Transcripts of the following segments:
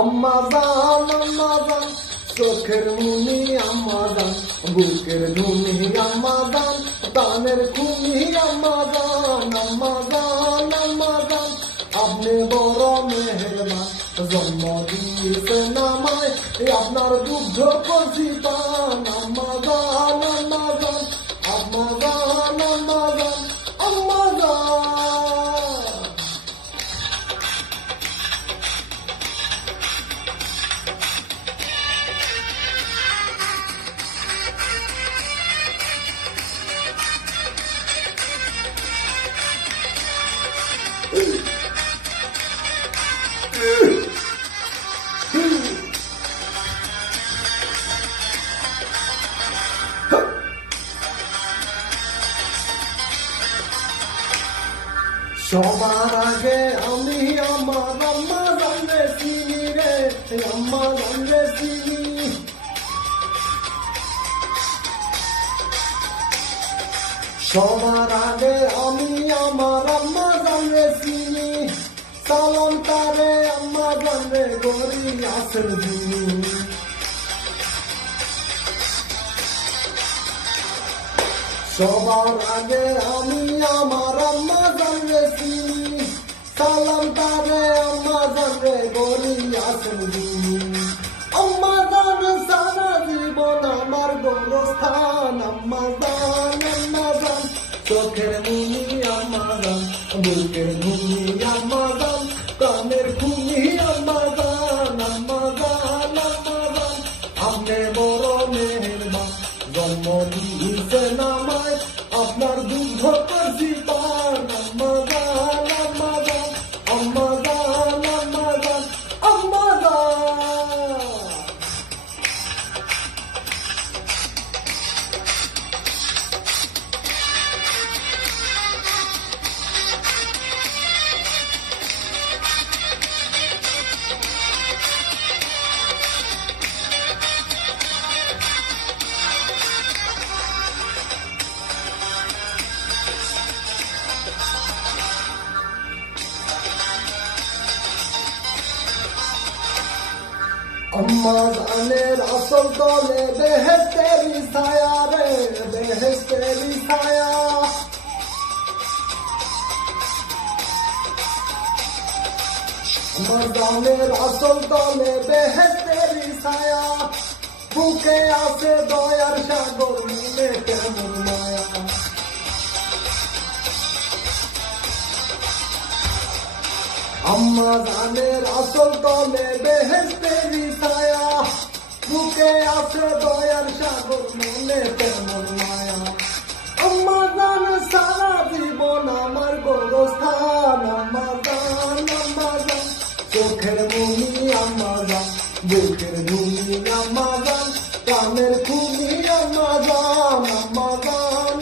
আম্মা জান চোখের মুনি আম্মা জান, বুকের নুনি আম্মা জান, প্রাণের খুনি আম্মা জান। আম্মা জান আপনি বড় মেহেরবান, জন্ম দিয়েছেন আমায়, আপনার দুগ্ধ করছি পান। আম্মা জান আম্মা জান আম্মা জান আম্মা জান আম্মা জান। সবার আগে আমি আমার আম্মা জানলে চিনি রে, আম্মা জানলে চিনি। সবার আগে আমি আমার আম্মা জানলে চিনি, সালাম তারে আম্মা জানলে গরি আসল যিনি। সবার আগে আমি আমার আম্মা জানলে চিনি, সালাম তারে আম্মা জানলে গরি আসল যিনি। আম্মা জান সারা জীবন আমার গোরস্থান। আম্মা জান চোখের মুনি আম্মা জান, বুকের ঘুমি আম্মা জান, কানের খুনি আম্মা জান। আম্মা জান আপনি বড় মেহেরবান, জন্ম দিয়েছেন আমায়, আপনার দুগ্ধ করছি পান। আম্মা জান আম্মা জান আম্মা জান আম্মা জান আম্মা জান। আম্মা জানের আসল তলে বেহেশতেরি ছায়া রে, বেহেশতেরি ছায়া। আম্মা জানের আসল তলে বেহেশতেরি ছায়া, বুকে আছে দয়ার সাগর, মনে কেমন মায়া। আম্মা জানের আসল তলে বেহেশতেরি ছায়া, বুকে আছে দয়ার সাগর, মনে কেমন মায়া। আম্মা জান সারা জীবন আমার গোরস্থান। আম্মা জান চোখের মুনি আম্মা জান, বুকের ধুনি আম্মা জান, কানের খুনি আম্মা জান। আম্মা জান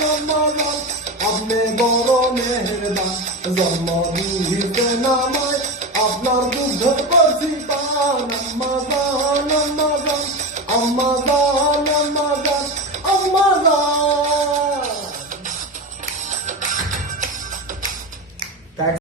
আপনি বড় মেহেরবান, জন্ম দিয়েছেন আমায়, আপনার দুগ্ধ করছি পান। আম্মা